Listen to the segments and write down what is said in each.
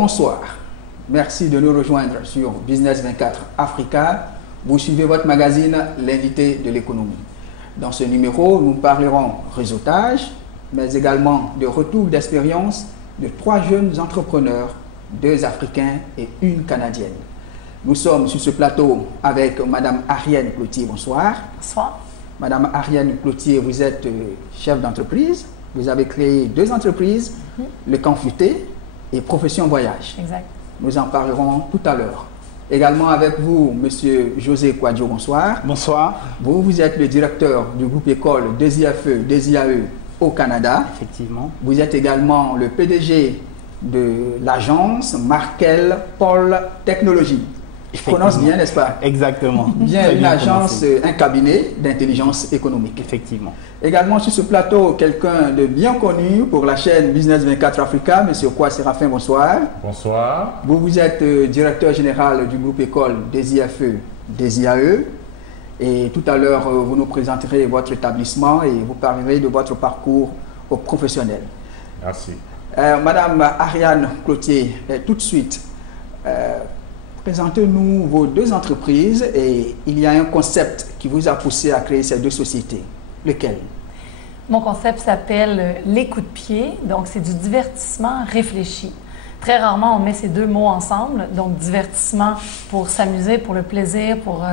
bonsoir. Merci de nous rejoindre sur Business 24 Africa. Vous suivez votre magazine L'invité de l'économie. Dans ce numéro, nous parlerons réseautage, mais également de retour d'expérience de 3 jeunes entrepreneurs, 2 Africains et 1 Canadienne. Nous sommes sur ce plateau avec Madame Ariane Cloutier. Bonsoir. Bonsoir. Madame Ariane Cloutier, vous êtes chef d'entreprise. Vous avez créé 2 entreprises, Le Camp Futé et Profession Voyage. Exact. Nous en parlerons tout à l'heure. Également avec vous, Monsieur José Kouadio, bonsoir. Bonsoir. Vous êtes le directeur du groupe école des IFE, des IAE au Canada. Effectivement. Vous êtes également le PDG de l'agence Markel Paul Technologies. Je prononce bien, n'est-ce pas? Exactement. Bien, une agence, un cabinet d'intelligence économique. Effectivement. Également sur ce plateau, quelqu'un de bien connu pour la chaîne Business 24 Africa, M. Kwa Séraphin, bonsoir. Bonsoir. Vous êtes directeur général du groupe école des IFE, des IAE. Et tout à l'heure, vous nous présenterez votre établissement et vous parlerez de votre parcours professionnel. Merci. Madame Ariane Cloutier, tout de suite, présentez-nous vos 2 entreprises et il y a un concept qui vous a poussé à créer ces 2 sociétés. Lequel? Mon concept s'appelle les coups de pied, donc c'est du divertissement réfléchi. Très rarement, on met ces 2 mots ensemble, donc divertissement pour s'amuser, pour le plaisir, pour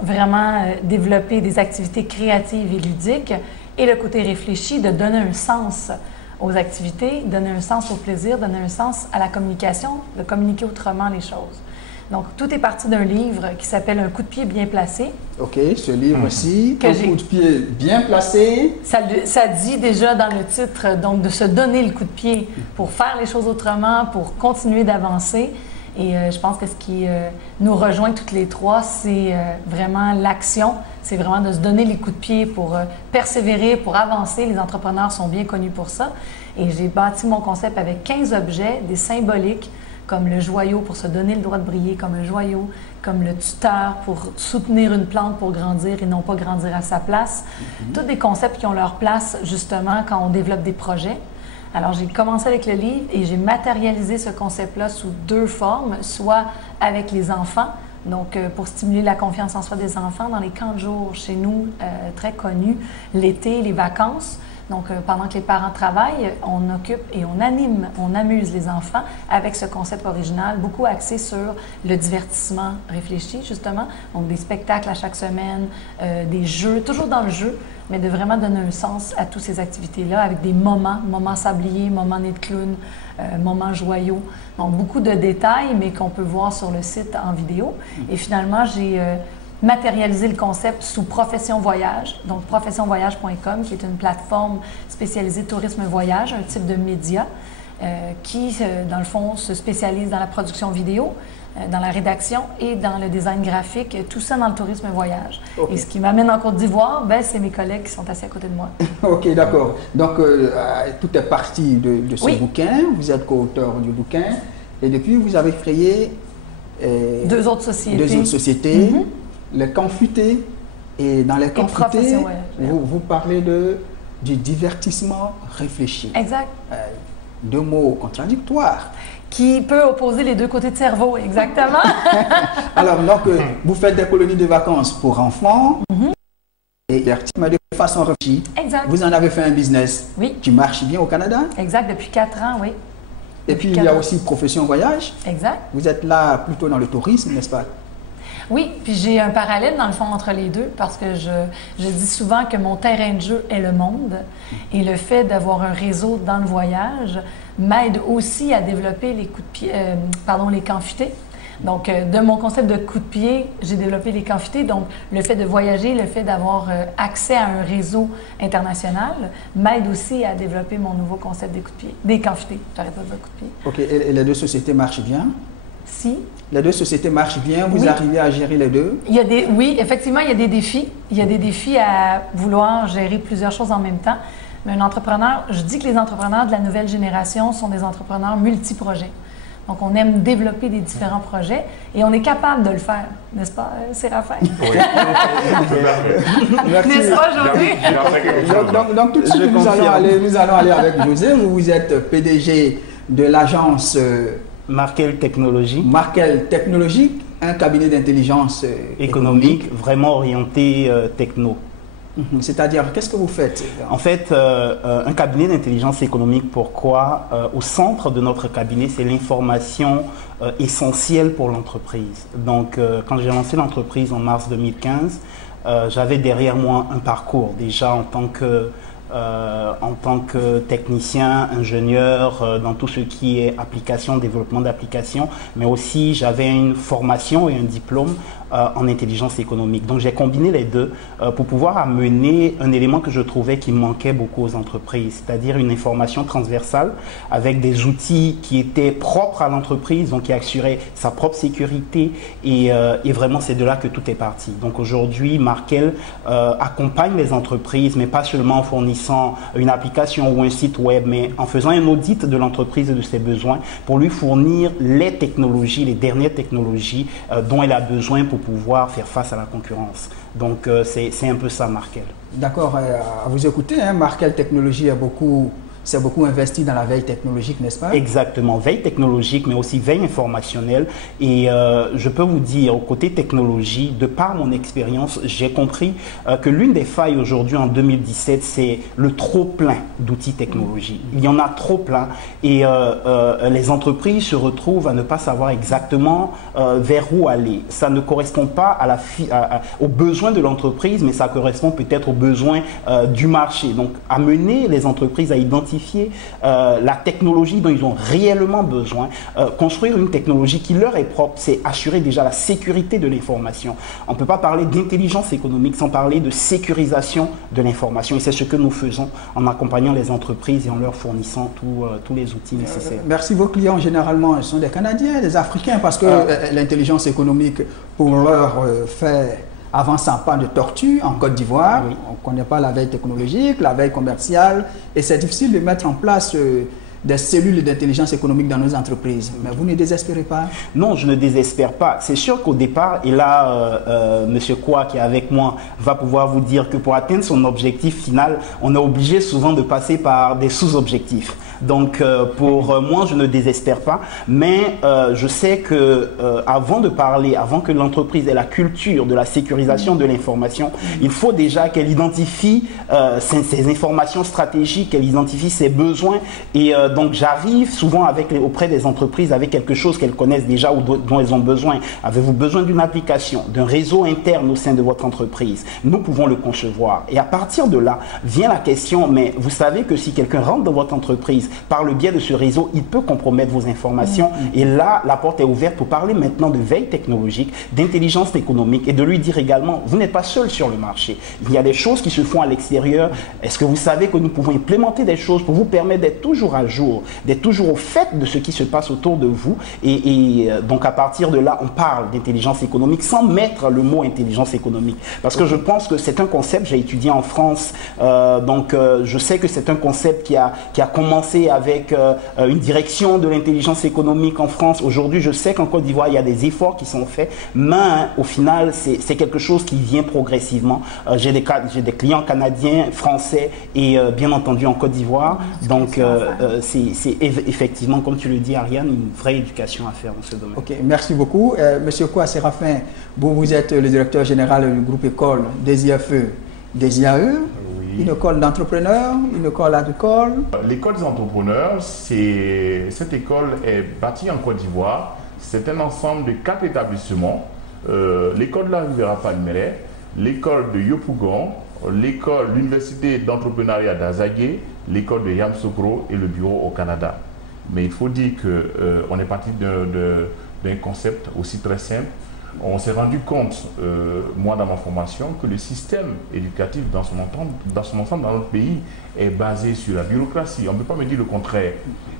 vraiment développer des activités créatives et ludiques, et le côté réfléchi de donner un sens aux activités, donner un sens au plaisir, donner un sens à la communication, de communiquer autrement les choses. Donc, tout est parti d'un livre qui s'appelle Un coup de pied bien placé. OK, ce livre-ci, Un coup de pied bien placé. Ça dit déjà dans le titre, donc, de se donner le coup de pied pour faire les choses autrement, pour continuer d'avancer. Et je pense que ce qui nous rejoint toutes les 3, c'est vraiment l'action. C'est vraiment de se donner les coups de pied pour persévérer, pour avancer. Les entrepreneurs sont bien connus pour ça. Et j'ai bâti mon concept avec 15 objets, des symboliques, comme le joyau pour se donner le droit de briller comme un joyau, comme le tuteur pour soutenir une plante pour grandir et non pas grandir à sa place. Tous des concepts qui ont leur place justement quand on développe des projets. Alors, j'ai commencé avec le livre et j'ai matérialisé ce concept-là sous 2 formes, soit avec les enfants, donc pour stimuler la confiance en soi des enfants dans les camps de jour chez nous, très connus, l'été, les vacances. Donc, pendant que les parents travaillent, on occupe et on anime, on amuse les enfants avec ce concept original, beaucoup axé sur le divertissement réfléchi, justement. Donc, des spectacles à chaque semaine, des jeux, toujours dans le jeu, mais de vraiment donner un sens à toutes ces activités-là avec des moments sabliers, moments nez de clown, moments joyaux. Donc, beaucoup de détails, mais qu'on peut voir sur le site en vidéo. Et finalement, j'ai matérialiser le concept sous Profession Voyage, donc professionvoyage.com, qui est une plateforme spécialisée tourisme voyage, un type de média qui, dans le fond, se spécialise dans la production vidéo, dans la rédaction et dans le design graphique, tout ça dans le tourisme voyage. Okay. Et ce qui m'amène en Côte d'Ivoire, ben, c'est mes collègues qui sont assis à côté de moi. OK, d'accord. Donc, tout est parti de ce bouquin. Vous êtes co-auteur du bouquin. Et depuis, vous avez créé 2 autres sociétés. 2 autres sociétés. Le Camp Futé, et dans les Camp Futé, vous parlez du divertissement réfléchi. Exact. 2 mots contradictoires. Qui peut opposer les 2 côtés de cerveau, exactement. Alors, donc, vous faites des colonies de vacances pour enfants, et divertissement de façon réfléchie. Exact. Vous en avez fait un business qui marche bien au Canada. Exact, depuis 4 ans, oui. Et puis, il y a aussi Profession Voyage. Exact. Vous êtes là plutôt dans le tourisme, n'est-ce pas? Oui, puis j'ai un parallèle dans le fond entre les 2 parce que je dis souvent que mon terrain de jeu est le monde et le fait d'avoir un réseau dans le voyage m'aide aussi à développer les coups de pied, les camps futés. Donc, de mon concept de coup de pied, j'ai développé les camps futés. Donc, le fait de voyager, le fait d'avoir accès à un réseau international m'aide aussi à développer mon nouveau concept des coups de pied, des camps futés. J'arrête pas de dire coups de pied. OK, et les 2 sociétés marchent bien? Si. Les 2 sociétés marchent bien, vous arrivez à gérer les 2? Oui, effectivement, il y a des défis. Il y a des défis à vouloir gérer plusieurs choses en même temps. Mais un entrepreneur, je dis que les entrepreneurs de la nouvelle génération sont des entrepreneurs multi-projets. Donc, on aime développer des différents projets et on est capable de le faire, n'est-ce pas, Séraphin? Oui. N'est-ce pas, José? Donc, tout de suite, nous allons aller avec José. Vous êtes PDG de l'agence Markel Technologies. Markel Technologies, un cabinet d'intelligence économique vraiment orienté techno. C'est-à-dire, qu'est-ce que vous faites? En fait, un cabinet d'intelligence économique, pourquoi? Au centre de notre cabinet, c'est l'information essentielle pour l'entreprise. Donc, quand j'ai lancé l'entreprise en mars 2015, j'avais derrière moi un parcours déjà en tant que technicien, ingénieur, dans tout ce qui est application, développement d'applications, mais aussi j'avais une formation et un diplôme en intelligence économique. Donc j'ai combiné les deux pour pouvoir amener un élément que je trouvais qui manquait beaucoup aux entreprises, c'est-à-dire une information transversale avec des outils qui étaient propres à l'entreprise, donc qui assuraient sa propre sécurité et vraiment c'est de là que tout est parti. Donc aujourd'hui, Markel accompagne les entreprises, mais pas seulement en fournissant une application ou un site web, mais en faisant un audit de l'entreprise et de ses besoins pour lui fournir les technologies, les dernières technologies dont elle a besoin pour pouvoir faire face à la concurrence. Donc c'est un peu ça, Markel. D'accord, à vous écouter, hein, Markel Technologies s'est beaucoup investi dans la veille technologique, n'est-ce pas? Exactement, veille technologique, mais aussi veille informationnelle. Et je peux vous dire, au côté technologie, de par mon expérience, j'ai compris que l'une des failles aujourd'hui en 2017, c'est le trop plein d'outils technologiques. Il y en a trop plein et les entreprises se retrouvent à ne pas savoir exactement vers où aller. Ça ne correspond pas aux besoins de l'entreprise, mais ça correspond peut-être aux besoins du marché. Donc, amener les entreprises à identifier la technologie dont ils ont réellement besoin. Construire une technologie qui leur est propre, c'est assurer déjà la sécurité de l'information. On ne peut pas parler d'intelligence économique sans parler de sécurisation de l'information. Et c'est ce que nous faisons en accompagnant les entreprises et en leur fournissant tous les outils nécessaires. Merci. Vos clients, généralement, sont des Canadiens, des Africains, parce que l'intelligence économique, pour leur fait avance un pas de tortue en Côte d'Ivoire. Oui. On ne connaît pas la veille technologique, la veille commerciale, et c'est difficile de mettre en place des cellules d'intelligence économique dans nos entreprises. Mais vous ne désespérez pas? Non, je ne désespère pas. C'est sûr qu'au départ, et là, M. Kwa qui est avec moi va pouvoir vous dire que pour atteindre son objectif final, on est obligé souvent de passer par des sous-objectifs. Donc, pour moi, je ne désespère pas. Mais je sais que avant de parler, avant que l'entreprise ait la culture de la sécurisation de l'information, il faut déjà qu'elle identifie ses informations stratégiques, qu'elle identifie ses besoins. Et donc, j'arrive souvent auprès des entreprises avec quelque chose qu'elles connaissent déjà ou dont elles ont besoin. Avez-vous besoin d'une application, d'un réseau interne au sein de votre entreprise? Nous pouvons le concevoir. Et à partir de là, vient la question, mais vous savez que si quelqu'un rentre dans votre entreprise par le biais de ce réseau, il peut compromettre vos informations. Et là, la porte est ouverte pour parler maintenant de veille technologique, d'intelligence économique et de lui dire également, vous n'êtes pas seul sur le marché. Il y a des choses qui se font à l'extérieur. Est-ce que vous savez que nous pouvons implémenter des choses pour vous permettre d'être toujours à jour, d'être toujours au fait de ce qui se passe autour de vous. Et donc à partir de là, on parle d'intelligence économique sans mettre le mot intelligence économique. Parce que je pense que c'est un concept, j'ai étudié en France, donc je sais que c'est un concept qui a commencé avec une direction de l'intelligence économique en France. Aujourd'hui, je sais qu'en Côte d'Ivoire, il y a des efforts qui sont faits, mais au final, c'est quelque chose qui vient progressivement. J'ai des clients canadiens, français et bien entendu en Côte d'Ivoire. Donc, c'est effectivement, comme tu le dis, Ariane, une vraie éducation à faire dans ce domaine. Ok, merci beaucoup. Monsieur Kwa Séraphin, vous êtes le directeur général du groupe école des IFE, des IAE, oui. Une école d'entrepreneurs, une école agricole. L'école des entrepreneurs, cette école est bâtie en Côte d'Ivoire. C'est un ensemble de 4 établissements. L'école de la Riviera Palmeret, l'école de Yopougon, l'université d'entrepreneuriat d'Azagué, l'école de Yamoussoukro et le bureau au Canada. Mais il faut dire qu'on est parti d'un concept aussi très simple. On s'est rendu compte, moi dans ma formation, que le système éducatif dans son ensemble dans notre pays est basé sur la bureaucratie. On ne peut pas me dire le contraire.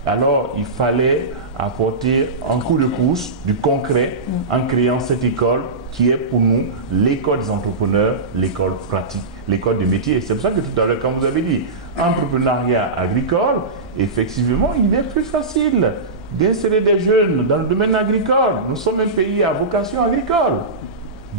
Alors il fallait apporter un coup de pouce, du concret, en créant cette école qui est pour nous l'école des entrepreneurs, l'école pratique, l'école des métiers. C'est pour ça que tout à l'heure, quand vous avez dit entrepreneuriat agricole, effectivement, il est plus facile d'insérer des jeunes dans le domaine agricole. Nous sommes un pays à vocation agricole.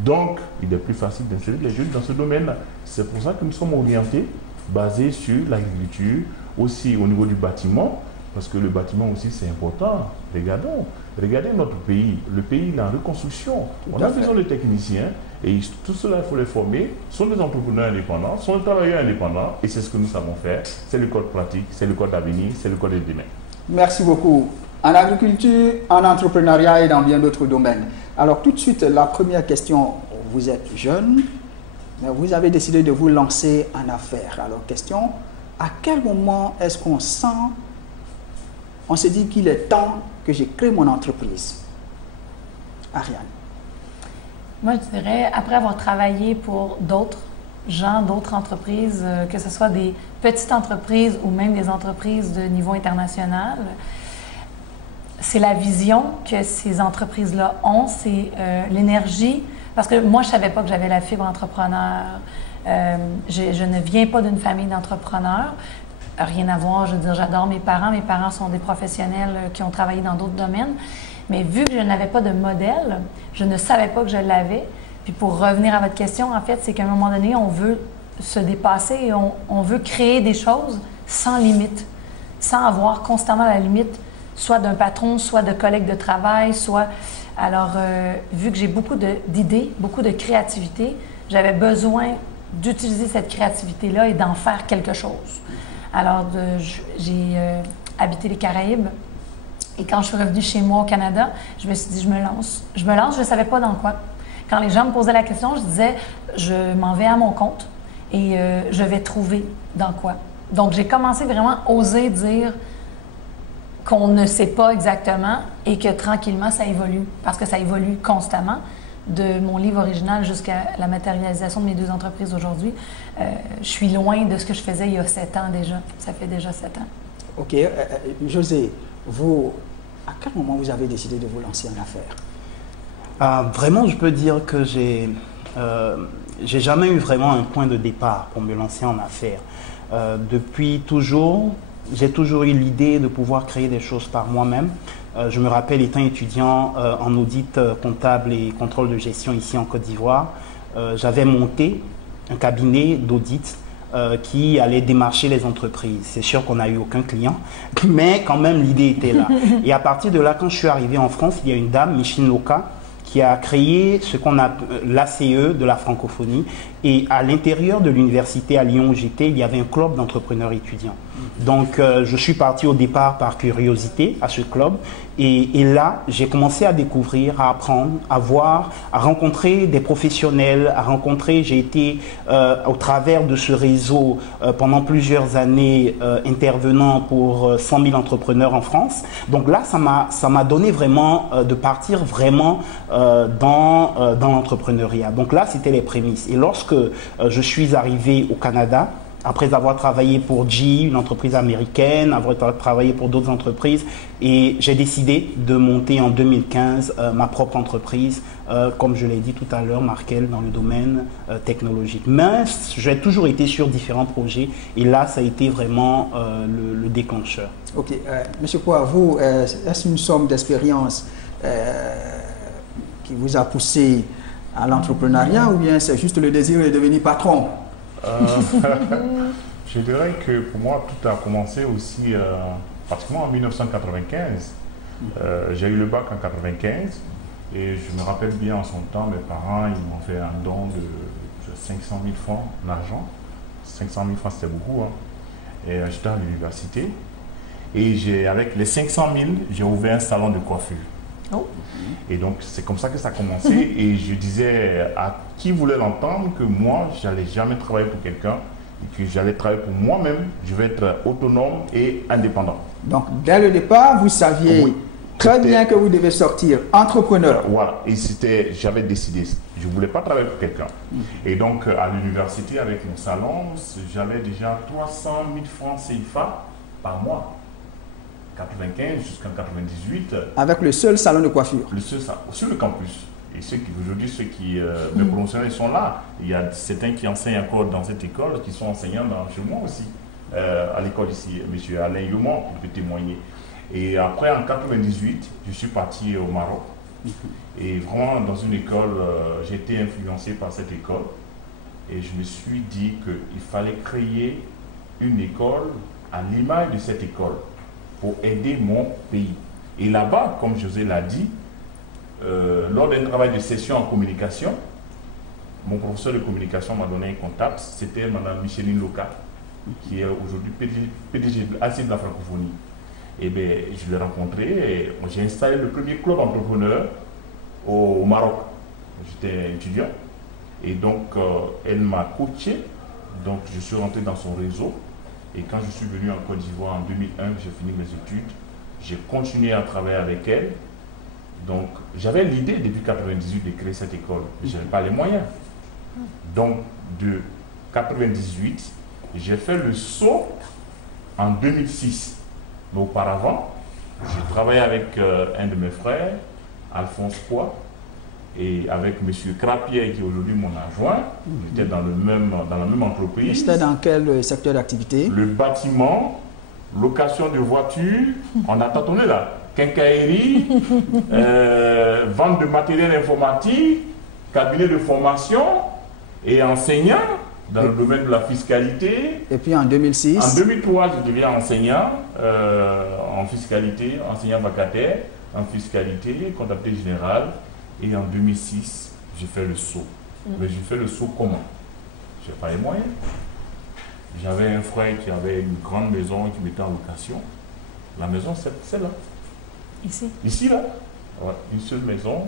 Donc, il est plus facile d'insérer des jeunes dans ce domaine-là. C'est pour ça que nous sommes orientés, basés sur l'agriculture, aussi au niveau du bâtiment, parce que le bâtiment aussi c'est important. Regardez notre pays, le pays est en reconstruction. On a besoin de techniciens et tout cela, il faut les former. Ce sont des entrepreneurs indépendants, ce sont des travailleurs indépendants et c'est ce que nous savons faire. C'est le code pratique, c'est le code d'avenir, c'est le code de demain. Merci beaucoup. En agriculture, en entrepreneuriat et dans bien d'autres domaines. Alors tout de suite, la première question, vous êtes jeune, mais vous avez décidé de vous lancer en affaires. Alors question, à quel moment est-ce qu'on sent, on se dit qu'il est temps que j'ai créé mon entreprise? Ariane. Moi, je dirais, après avoir travaillé pour d'autres gens, d'autres entreprises, que ce soit des petites entreprises ou même des entreprises de niveau international, c'est la vision que ces entreprises-là ont, c'est l'énergie. Parce que moi, je ne savais pas que j'avais la fibre entrepreneur. Je ne viens pas d'une famille d'entrepreneurs. Rien à voir, je veux dire, j'adore mes parents. Mes parents sont des professionnels qui ont travaillé dans d'autres domaines. Mais vu que je n'avais pas de modèle, je ne savais pas que je l'avais. Puis pour revenir à votre question, en fait, c'est qu'à un moment donné, on veut se dépasser et on veut créer des choses sans limite, sans avoir constamment la limite, soit d'un patron, soit de collègues de travail, soit... Alors, vu que j'ai beaucoup d'idées, beaucoup de créativité, j'avais besoin d'utiliser cette créativité-là et d'en faire quelque chose. Alors, j'ai habité les Caraïbes et quand je suis revenue chez moi au Canada, je me suis dit, je me lance. Je me lance, je ne savais pas dans quoi. Quand les gens me posaient la question, je disais, je m'en vais à mon compte et je vais trouver dans quoi. Donc, j'ai commencé vraiment à oser dire qu'on ne sait pas exactement et que tranquillement, ça évolue, parce que ça évolue constamment. De mon livre original jusqu'à la matérialisation de mes 2 entreprises aujourd'hui, je suis loin de ce que je faisais il y a 7 ans déjà. Ça fait déjà 7 ans. OK. José, vous, à quel moment vous avez décidé de vous lancer en affaires? Vraiment, je peux dire que j'ai jamais eu vraiment un point de départ pour me lancer en affaires. Depuis toujours, j'ai toujours eu l'idée de pouvoir créer des choses par moi-même. Je me rappelle étant étudiant en audit comptable et contrôle de gestion ici en Côte d'Ivoire, j'avais monté un cabinet d'audit qui allait démarcher les entreprises. C'est sûr qu'on n'a eu aucun client, mais quand même l'idée était là. Et à partir de là, quand je suis arrivé en France, il y a une dame, Micheline Loka, qui a créé ce qu'on appelle l'ACE de la francophonie. Et à l'intérieur de l'université à Lyon où j'étais, il y avait un club d'entrepreneurs étudiants. Donc, je suis parti au départ par curiosité à ce club. Et là, j'ai commencé à découvrir, à apprendre, à voir, à rencontrer des professionnels, j'ai été au travers de ce réseau pendant plusieurs années intervenant pour 100 000 entrepreneurs en France. Donc là, ça m'a donné vraiment de partir vraiment dans l'entrepreneuriat. Donc là, c'était les prémices. Et lorsque je suis arrivé au Canada, après avoir travaillé pour GE, une entreprise américaine, avoir travaillé pour d'autres entreprises, et j'ai décidé de monter en 2015 ma propre entreprise, comme je l'ai dit tout à l'heure, Markel, dans le domaine technologique. Mais j'ai toujours été sur différents projets, et là, ça a été vraiment le déclencheur. Ok, Monsieur Kwa, vous, est-ce une somme d'expérience qui vous a poussé à l'entrepreneuriat, ou bien c'est juste le désir de devenir patron? Je dirais que pour moi, tout a commencé aussi pratiquement en 1995. J'ai eu le bac en 1995 et je me rappelle bien en son temps, mes parents ils m'ont fait un don de 500 000 francs en argent. 500 000 francs, c'était beaucoup. Hein. Et j'étais à l'université et avec les 500 000, j'ai ouvert un salon de coiffure. Oh. Et donc, c'est comme ça que ça a commencé. Et je disais à qui voulait l'entendre que moi, je n'allais jamais travailler pour quelqu'un et que j'allais travailler pour moi-même. Je vais être autonome et indépendant. Donc, dès le départ, vous saviez très bien que vous devez sortir entrepreneur. Voilà. Et j'avais décidé. Je ne voulais pas travailler pour quelqu'un. Et donc, à l'université, avec mon salon, j'avais déjà 300 000 francs CFA par mois. 95 jusqu'en 98. Avec le seul salon de coiffure. Le seul salon, sur le campus. Et aujourd'hui, ceux qui me promotionnent, sont là. Il y a certains qui enseignent encore dans cette école, qui sont enseignants chez moi aussi. À l'école ici, M. Alain Youmont, qui peut témoigner. Et après, en 98, je suis parti au Maroc. Et vraiment, dans une école, j'ai été influencé par cette école. Et je me suis dit qu'il fallait créer une école à l'image de cette école. pour aider mon pays. Et là-bas, comme José l'a dit, lors d'un travail de session en communication, mon professeur de communication m'a donné un contact, c'était Mme Micheline Loka, qui est aujourd'hui PDG de la francophonie. Et bien, je l'ai rencontré et j'ai installé le premier club entrepreneur au Maroc. J'étais étudiant et donc elle m'a coaché, donc je suis rentré dans son réseau et quand je suis venu en Côte d'Ivoire en 2001, j'ai fini mes études, j'ai continué à travailler avec elle. Donc j'avais l'idée depuis 1998 de créer cette école, je n'avais pas les moyens. Donc de 1998, j'ai fait le saut en 2006. Mais auparavant, j'ai travaillé avec un de mes frères, Alphonse Poix, et avec M. Crapier, qui est aujourd'hui mon adjoint. On était dans la même entreprise. C'était dans quel secteur d'activité? Le bâtiment, location de voitures, on a tâtonné là. Quincaillerie, vente de matériel informatique, cabinet de formation et enseignant dans le domaine de la fiscalité. Et puis en 2006? En 2003, je deviens enseignant en fiscalité, enseignant vacataire en fiscalité, comptabilité générale. Et en 2006, j'ai fait le saut. Mais j'ai fait le saut comment? Je n'ai pas les moyens. J'avais un frère qui avait une grande maison qui mettait en location. La maison, c'est là. Ici? Ici, là. Ouais, une seule maison.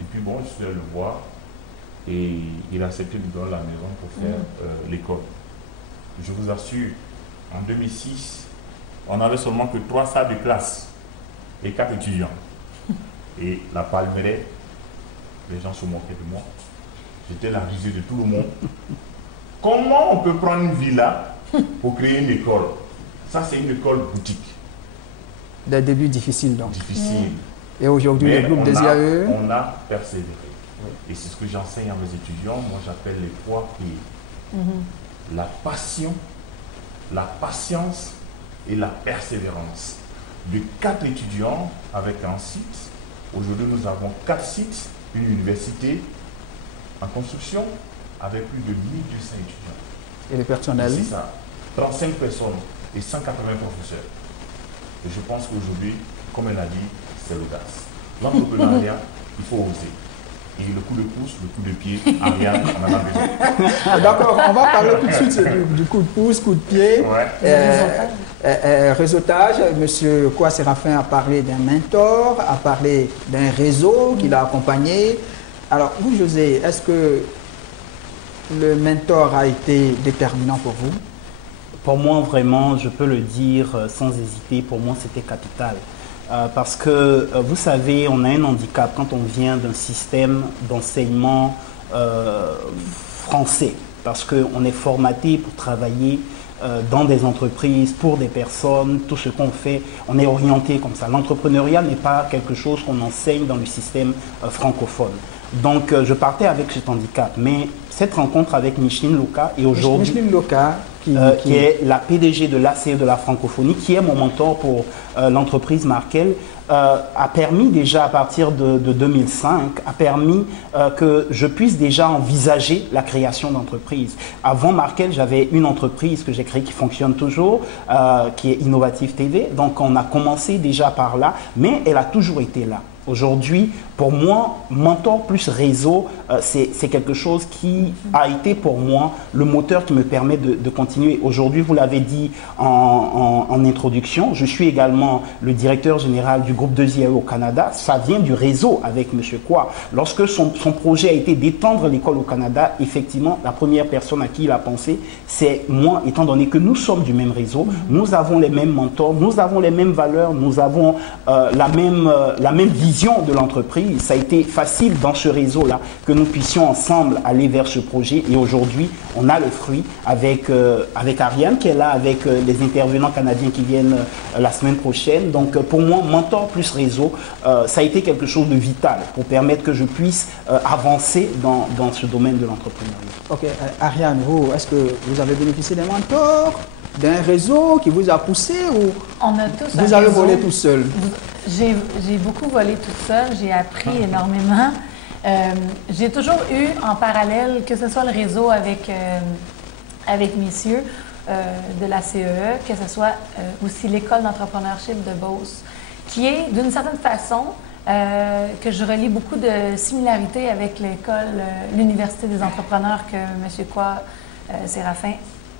Et puis bon, je suis allé le voir. Et il a accepté de donner la maison pour faire l'école. Je vous assure, en 2006, on n'avait seulement que 3 salles de classe et 4 étudiants. Et la Palmeraie, les gens se moquaient de moi. J'étais la risée de tout le monde. Comment on peut prendre une villa pour créer une école? Ça, c'est une école boutique. Des débuts difficiles donc. Difficile. Et aujourd'hui, le groupe des IAE? On a persévéré. Et c'est ce que j'enseigne à mes étudiants. Moi, j'appelle les 3 P. La passion, la patience et la persévérance. De 4 étudiants avec un site, aujourd'hui, nous avons 4 sites, une université en construction avec plus de 1200 étudiants. Et le personnel? C'est ça. 35 personnes et 180 professeurs. Et je pense qu'aujourd'hui, comme elle a dit, c'est l'audace. L'entrepreneuriat, il faut oser. Et le coup de pouce, le coup de pied, Ariane, on en a besoin. D'accord, on va parler tout de suite du coup de pouce, coup de pied. Réseautage. Monsieur Kwa Séraphin a parlé d'un mentor, a parlé d'un réseau qui l'a accompagné. Alors, vous, José, est-ce que le mentor a été déterminant pour vous? Pour moi, vraiment, je peux le dire sans hésiter, pour moi, c'était capital. Parce que, vous savez, on a un handicap quand on vient d'un système d'enseignement français. Parce qu'on est formaté pour travailler dans des entreprises, pour des personnes, tout ce qu'on fait, on est orienté comme ça. L'entrepreneuriat n'est pas quelque chose qu'on enseigne dans le système francophone. Donc, je partais avec cet handicap. Mais cette rencontre avec Micheline Loka et aujourd'hui... Micheline Loka, qui est la PDG de l'ACE de la francophonie, qui est mon mentor pour l'entreprise Markel, a permis déjà à partir de 2005, a permis que je puisse déjà envisager la création d'entreprises. Avant Markel, j'avais une entreprise que j'ai créée qui fonctionne toujours, qui est Innovative TV. Donc on a commencé déjà par là, mais elle a toujours été là. Aujourd'hui, pour moi, mentor plus réseau, c'est quelque chose qui a été pour moi le moteur qui me permet de continuer. Aujourd'hui, vous l'avez dit en introduction, je suis également le directeur général du groupe 2IAE au Canada. Ça vient du réseau avec M. Kwa. Lorsque son projet a été d'étendre l'école au Canada, effectivement, la première personne à qui il a pensé, c'est moi, étant donné que nous sommes du même réseau, nous avons les mêmes mentors, nous avons les mêmes valeurs, nous avons la même vision de l'entreprise. Ça a été facile dans ce réseau-là que nous puissions ensemble aller vers ce projet et aujourd'hui, on a le fruit avec Ariane qui est là, avec les intervenants canadiens qui viennent la semaine prochaine. Donc pour moi, mentor plus réseau, ça a été quelque chose de vital pour permettre que je puisse avancer dans ce domaine de l'entrepreneuriat. Ok, Ariane, vous, est-ce que vous avez bénéficié d'un mentor, d'un réseau qui vous a poussé ou on a tous vous avez volé tout seul? J'ai beaucoup volé toute seule, j'ai appris énormément. J'ai toujours eu en parallèle, que ce soit le réseau avec messieurs, de la CEE, que ce soit aussi l'école d'entrepreneurship de Beauce, qui est d'une certaine façon que je relie beaucoup de similarités avec l'école, l'Université des entrepreneurs que M. Kwa Séraphin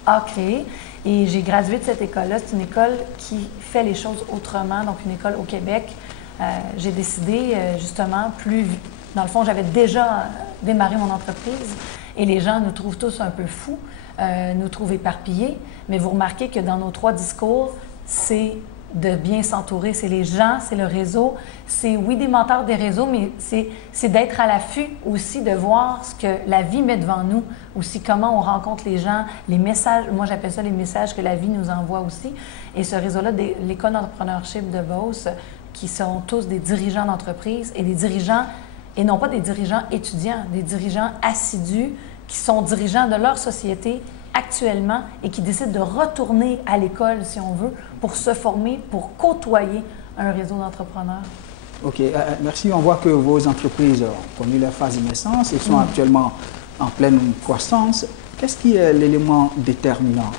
a créée. Et j'ai gradué de cette école-là. C'est une école qui fait les choses autrement, donc une école au Québec. J'ai décidé justement, dans le fond, j'avais déjà démarré mon entreprise et les gens nous trouvent tous un peu fous, nous trouvent éparpillés. Mais vous remarquez que dans nos 3 discours, c'est de bien s'entourer, c'est les gens, c'est le réseau, c'est oui des mentors des réseaux, mais c'est d'être à l'affût aussi, de voir ce que la vie met devant nous, aussi comment on rencontre les gens, les messages, moi j'appelle ça les messages que la vie nous envoie aussi. Et ce réseau-là, l'école d'entrepreneurship de Beauce, qui sont tous des dirigeants d'entreprise et des dirigeants, et non pas des dirigeants étudiants, des dirigeants assidus qui sont dirigeants de leur société actuellement et qui décident de retourner à l'école, si on veut, pour se former, pour côtoyer un réseau d'entrepreneurs. OK. Merci. On voit que vos entreprises ont connu leur phase de naissance et sont actuellement en pleine croissance. Qu'est-ce qui est l'élément déterminant?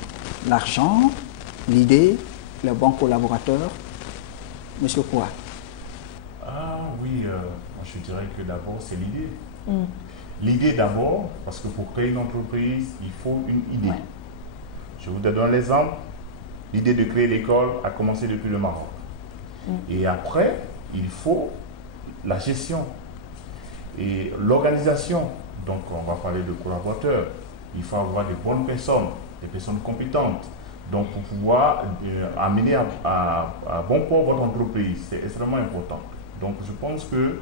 L'argent, l'idée, le bon collaborateur? Monsieur Kwa? Ah oui, je dirais que d'abord, c'est l'idée. L'idée d'abord, parce que pour créer une entreprise, il faut une idée. Ouais. Je vous donne l'exemple. L'idée de créer l'école a commencé depuis le Maroc. Et après, il faut la gestion et l'organisation. Donc, on va parler de collaborateurs. Il faut avoir des bonnes personnes, des personnes compétentes. Donc, pour pouvoir amener à bon port votre entreprise, c'est extrêmement important. Donc, je pense que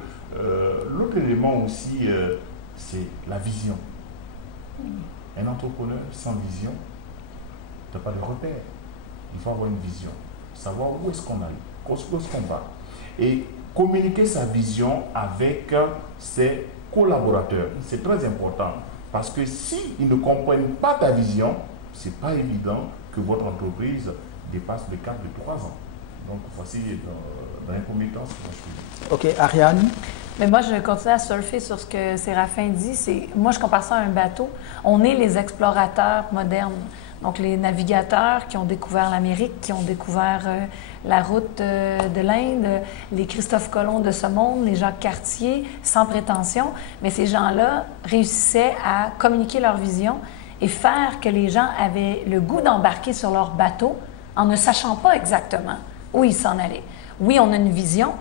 l'autre élément aussi, c'est la vision. Un entrepreneur sans vision n'a pas de repère. Il faut avoir une vision, savoir où est-ce qu'on allait, où est-ce qu'on va. Et communiquer sa vision avec ses collaborateurs. C'est très important. Parce que s'ils ne comprennent pas ta vision, ce n'est pas évident que votre entreprise dépasse le cap de 3 ans. Donc, voici dans un premier temps ce que je peux dire. OK. Ariane? Mais moi, je continue à surfer sur ce que Séraphin dit. Moi, je compare ça à un bateau. On est les explorateurs modernes. Donc, les navigateurs qui ont découvert l'Amérique, qui ont découvert la route de l'Inde, les Christophe Colomb de ce monde, les Jacques Cartier, sans prétention. Mais ces gens-là réussissaient à communiquer leur vision et faire que les gens avaient le goût d'embarquer sur leur bateau en ne sachant pas exactement où ils s'en allaient. Oui, on a une vision,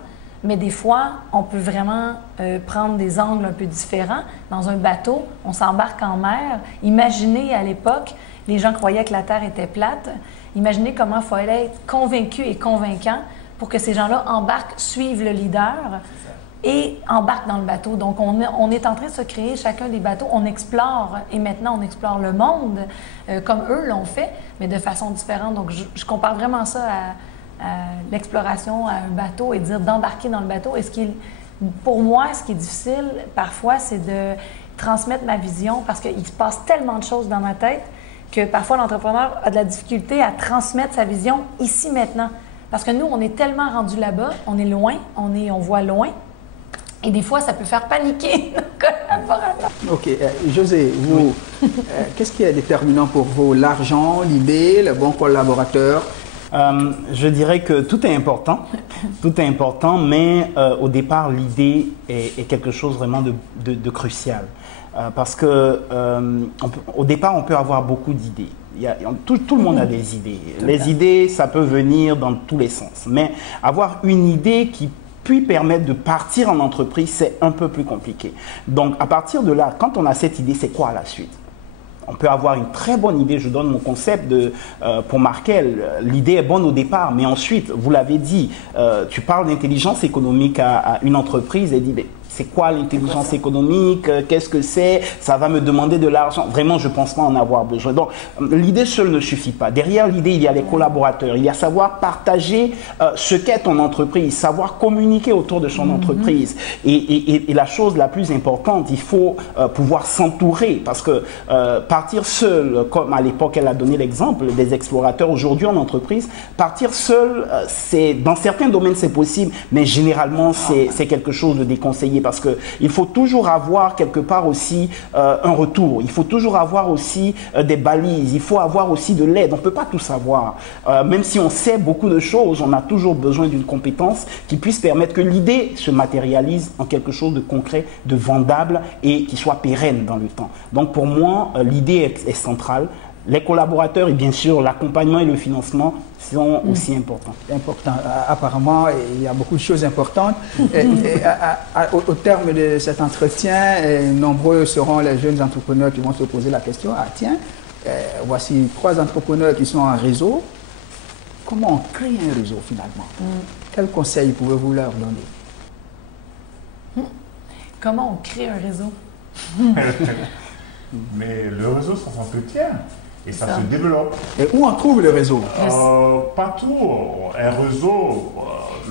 mais des fois, on peut vraiment prendre des angles un peu différents. Dans un bateau, on s'embarque en mer. Imaginez à l'époque, les gens croyaient que la Terre était plate. Imaginez comment il fallait être convaincu et convaincant pour que ces gens-là embarquent, suivent le leader et embarquent dans le bateau. Donc, on est en train de se créer chacun des bateaux. On explore, et maintenant, on explore le monde comme eux l'ont fait, mais de façon différente. Donc, je compare vraiment ça à l'exploration, à un bateau et dire d'embarquer dans le bateau. Et pour moi, ce qui est difficile parfois, c'est de transmettre ma vision parce qu'il se passe tellement de choses dans ma tête que parfois l'entrepreneur a de la difficulté à transmettre sa vision ici, maintenant. Parce que nous, on est tellement rendu là-bas, on est loin, on voit loin. Et des fois, ça peut faire paniquer nos collaborateurs. OK. José, vous, qu'est-ce qui est déterminant pour vous? L'argent, l'idée, le bon collaborateur? Je dirais que tout est important, mais au départ, l'idée est quelque chose vraiment de crucial. Parce que au départ, on peut avoir beaucoup d'idées. Tout le monde a des idées. Les idées, ça peut venir dans tous les sens. Mais avoir une idée qui puis permettre de partir en entreprise, c'est un peu plus compliqué. Donc, à partir de là, quand on a cette idée, c'est quoi la suite? On peut avoir une très bonne idée, je donne mon concept pour Markel, l'idée est bonne au départ, mais ensuite, vous l'avez dit, tu parles d'intelligence économique à une entreprise et dit, c'est quoi l'intelligence économique? Qu'est-ce que c'est? Ça va me demander de l'argent. Vraiment, je ne pense pas en avoir besoin. Donc, l'idée seule ne suffit pas. Derrière l'idée, il y a les collaborateurs. Il y a savoir partager ce qu'est ton entreprise, savoir communiquer autour de son entreprise. Et la chose la plus importante, il faut pouvoir s'entourer. Parce que partir seul, comme à l'époque, elle a donné l'exemple des explorateurs, aujourd'hui en entreprise, partir seul, dans certains domaines, c'est possible, mais généralement, c'est quelque chose de déconseillé. parce qu'il faut toujours avoir quelque part aussi un retour. Il faut toujours avoir aussi des balises. Il faut avoir aussi de l'aide. On ne peut pas tout savoir. Même si on sait beaucoup de choses, on a toujours besoin d'une compétence qui puisse permettre que l'idée se matérialise en quelque chose de concret, de vendable et qui soit pérenne dans le temps. Donc pour moi, l'idée est centrale. Les collaborateurs et bien sûr l'accompagnement et le financement sont aussi importants. Important. Apparemment, il y a beaucoup de choses importantes. Au terme de cet entretien, nombreux seront les jeunes entrepreneurs qui vont se poser la question, ah tiens, voici 3 entrepreneurs qui sont en réseau. Comment on crée un réseau finalement? Quels conseils pouvez-vous leur donner? Comment on crée un réseau? Mais le réseau, ça s'entretient. Et ça se développe. Et où on trouve le réseau? Partout. Un réseau,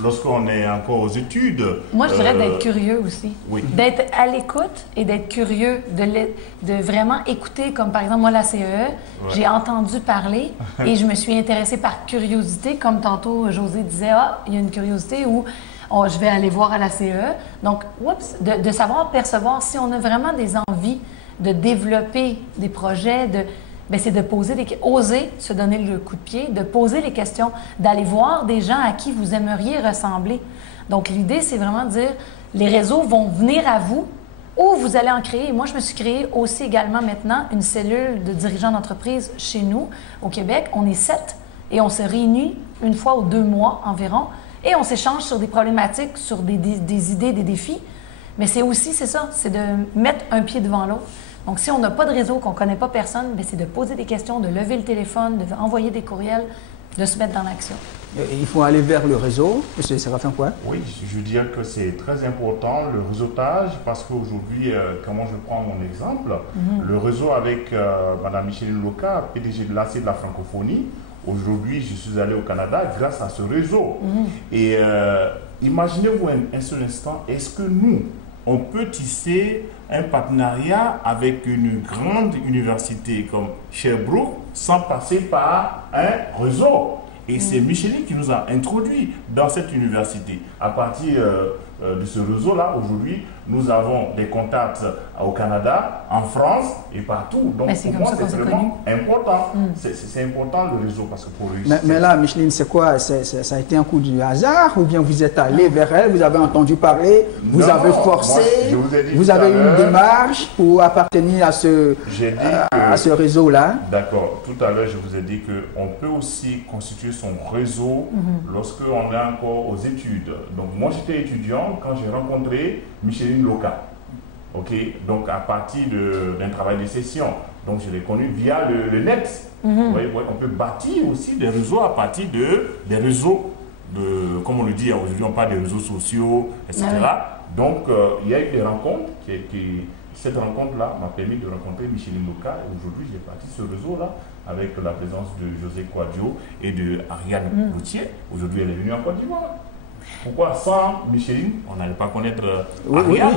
lorsqu'on est encore aux études. Moi, je dirais d'être curieux aussi. Oui. D'être à l'écoute et d'être curieux, de vraiment écouter, comme par exemple, moi, la CEE, j'ai entendu parler et je me suis intéressée par curiosité, comme tantôt José disait, ah, il y a une curiosité où je vais aller voir à la CEE. Donc, de savoir percevoir si on a vraiment des envies de développer des projets, c'est de oser se donner le coup de pied, de poser les questions, d'aller voir des gens à qui vous aimeriez ressembler. Donc, l'idée, c'est vraiment de dire, les réseaux vont venir à vous ou vous allez en créer. Moi, je me suis créé aussi également maintenant une cellule de dirigeants d'entreprise chez nous, au Québec. On est 7 et on se réunit une fois aux 2 mois environ et on s'échange sur des problématiques, sur des idées, des défis. Mais c'est aussi, c'est ça, c'est de mettre un pied devant l'autre. Donc, si on n'a pas de réseau, qu'on ne connaît pas personne, c'est de poser des questions, de lever le téléphone, d'envoyer des courriels, de se mettre dans l'action. Il faut aller vers le réseau. Monsieur Séraphin, quoi? Oui, je veux dire que c'est très important, le réseautage, parce qu'aujourd'hui, comment je prends mon exemple, le réseau avec Mme Micheline Loka, PDG de l'AC de la francophonie, aujourd'hui, je suis allé au Canada grâce à ce réseau. Et imaginez-vous un seul instant, est-ce que nous, on peut tisser un partenariat avec une grande université comme Sherbrooke sans passer par un réseau? Et c'est Micheline qui nous a introduits dans cette université. À partir de ce réseau-là, aujourd'hui, nous avons des contacts au Canada, en France et partout. Donc pour moi, c'est vraiment important. C'est important le réseau parce que pour réussir... Mais là, Micheline, c'est quoi? Ça a été un coup du hasard ou bien vous êtes allé vers elle, vous avez entendu parler, vous avez forcé, vous avez eu une démarche pour appartenir à ce réseau-là? D'accord. Tout à l'heure, je vous ai dit qu'on peut aussi constituer son réseau lorsqu'on est encore aux études. Donc moi, j'étais étudiant quand j'ai rencontré Micheline Loka. Ok, donc à partir d'un travail de session. Donc je l'ai connu via le net. Vous voyez, on peut bâtir aussi des réseaux à partir des réseaux, comme on le dit aujourd'hui, on parle des réseaux sociaux, etc. Donc il y a eu des rencontres. Cette rencontre-là m'a permis de rencontrer Micheline Loka. Et aujourd'hui, j'ai bâti ce réseau-là avec la présence de José Quadio et de Ariane Gauthier. Aujourd'hui, elle est venue en Côte d'Ivoire. Pourquoi sans Micheline, on n'allait pas connaître Ariane?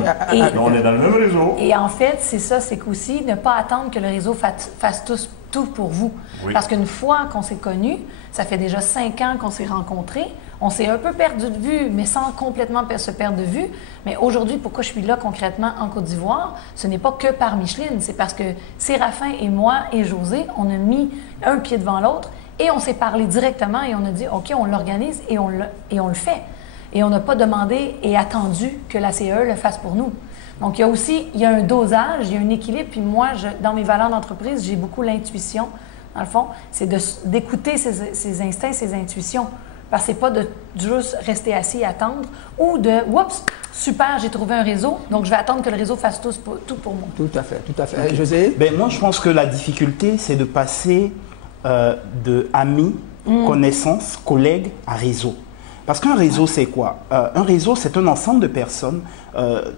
On est dans le même réseau. Et en fait, c'est ça, c'est qu'aussi ne pas attendre que le réseau fasse tout pour vous. Parce qu'une fois qu'on s'est connus, ça fait déjà 5 ans qu'on s'est rencontrés, on s'est un peu perdu de vue, mais sans complètement se perdre de vue. Mais aujourd'hui, pourquoi je suis là concrètement en Côte d'Ivoire, ce n'est pas que par Micheline, c'est parce que Séraphin et moi et José, on a mis un pied devant l'autre et on s'est parlé directement et on a dit, OK, on l'organise et on le fait. Et on n'a pas demandé et attendu que la CEE le fasse pour nous. Donc, il y a un dosage, il y a un équilibre. Puis moi, dans mes valeurs d'entreprise, j'ai beaucoup l'intuition, dans le fond. C'est d'écouter ses instincts, ses intuitions. Parce que c'est pas de juste rester assis et attendre ou de « Oups, super, j'ai trouvé un réseau, donc je vais attendre que le réseau fasse tout pour moi. » Tout à fait, tout à fait. José? Moi, je pense que la difficulté, c'est de passer de amis, connaissances, collègues à réseau. Parce qu'un réseau, c'est quoi? Un réseau, c'est un ensemble de personnes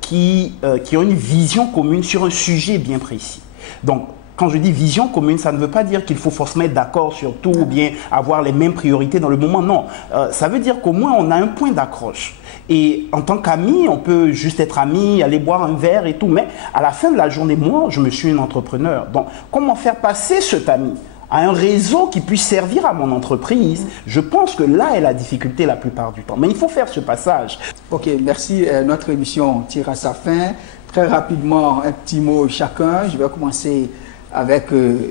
qui ont une vision commune sur un sujet bien précis. Donc, quand je dis vision commune, ça ne veut pas dire qu'il faut forcément être d'accord sur tout ou bien avoir les mêmes priorités dans le moment. Non, ça veut dire qu'au moins, on a un point d'accroche. Et en tant qu'ami, on peut juste être ami, aller boire un verre et tout. Mais à la fin de la journée, moi, je me suis un entrepreneur. Donc, comment faire passer cet ami à un réseau qui puisse servir à mon entreprise. Je pense que là est la difficulté la plupart du temps. Mais il faut faire ce passage. Ok, merci. Notre émission tire à sa fin. Très rapidement, un petit mot chacun. Je vais commencer avec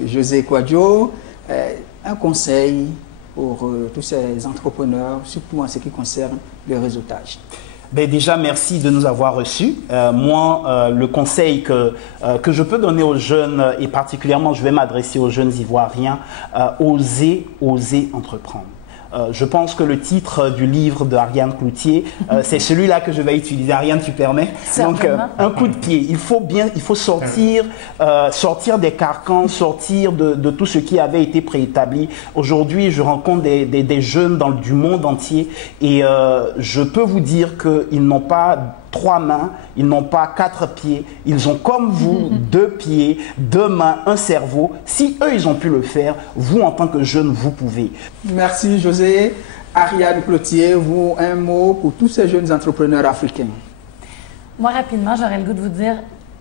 José Kouadio. Un conseil pour tous ces entrepreneurs, surtout en ce qui concerne le réseautage. Ben déjà, merci de nous avoir reçus. Le conseil que je peux donner aux jeunes, et particulièrement je vais m'adresser aux jeunes Ivoiriens, oser entreprendre. Je pense que le titre du livre d'Ariane Cloutier, c'est celui-là que je vais utiliser. Ariane, tu permets? Donc, un coup de pied. Il faut sortir des carcans, sortir de tout ce qui avait été préétabli. Aujourd'hui, je rencontre des jeunes du monde entier et je peux vous dire qu'ils n'ont pas 3 mains, ils n'ont pas 4 pieds, ils ont comme vous 2 pieds, 2 mains, un cerveau. Si eux, ils ont pu le faire, vous, en tant que jeune, vous pouvez. Merci José. Ariane Cloutier, vous, un mot pour tous ces jeunes entrepreneurs africains. Moi, rapidement, j'aurais le goût de vous dire,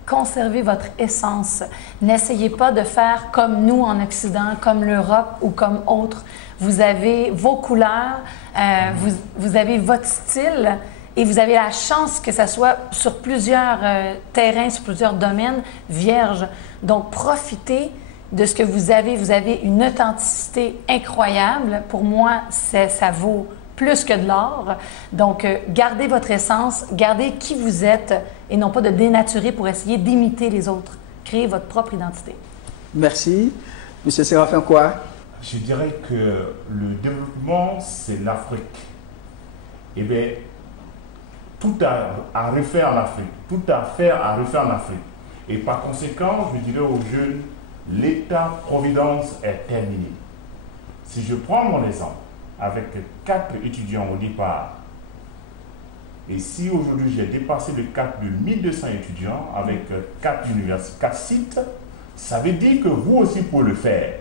conservez votre essence. N'essayez pas de faire comme nous en Occident, comme l'Europe ou comme autres. Vous avez vos couleurs, vous avez votre style. Et vous avez la chance que ça soit sur plusieurs terrains, sur plusieurs domaines, vierge. Donc, profitez de ce que vous avez. Vous avez une authenticité incroyable. Pour moi, ça vaut plus que de l'or. Donc, gardez votre essence, gardez qui vous êtes et non pas de dénaturer pour essayer d'imiter les autres. Créez votre propre identité. Merci. Monsieur Séraphin, quoi? Je dirais que le développement, c'est l'Afrique. Eh bien, tout à refaire en Afrique, tout à faire à refaire en Afrique. Et par conséquent, je dirais aux jeunes, l'État-providence est terminé. Si je prends mon exemple, avec 4 étudiants au départ, et si aujourd'hui j'ai dépassé le cap de 1200 étudiants avec 4 universités, 4 sites, ça veut dire que vous aussi pouvez le faire.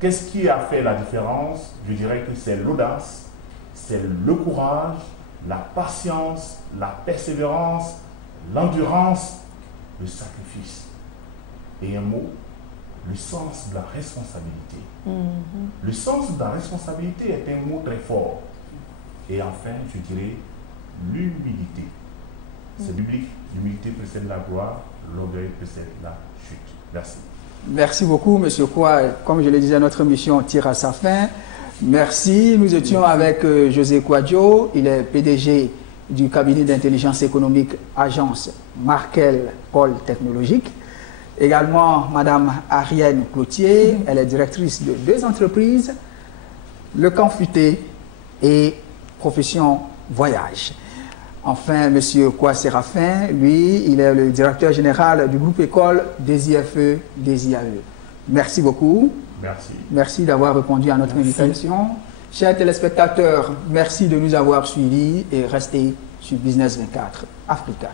Qu'est-ce qui a fait la différence? Je dirais que c'est l'audace, c'est le courage, la patience, la persévérance, l'endurance, le sacrifice. Et un mot, le sens de la responsabilité. Le sens de la responsabilité est un mot très fort. Et enfin, je dirais l'humilité. C'est biblique, l'humilité précède la gloire, l'orgueil précède la chute. Merci. Merci beaucoup, Monsieur Kouai. Comme je le disais, notre mission tire à sa fin. Merci. Nous étions avec José Kouadio. Il est PDG du cabinet d'intelligence économique Agence Markel Pôle Technologique. Également, Madame Ariane Cloutier. Elle est directrice de 2 entreprises, Le Camp Futé et Profession Voyage. Enfin, Monsieur Kouai Séraphin, lui, il est le directeur général du groupe école des IFE, des IAE. Merci beaucoup. Merci. Merci d'avoir répondu à notre invitation. Chers téléspectateurs, merci de nous avoir suivis et restez sur Business 24 Africa.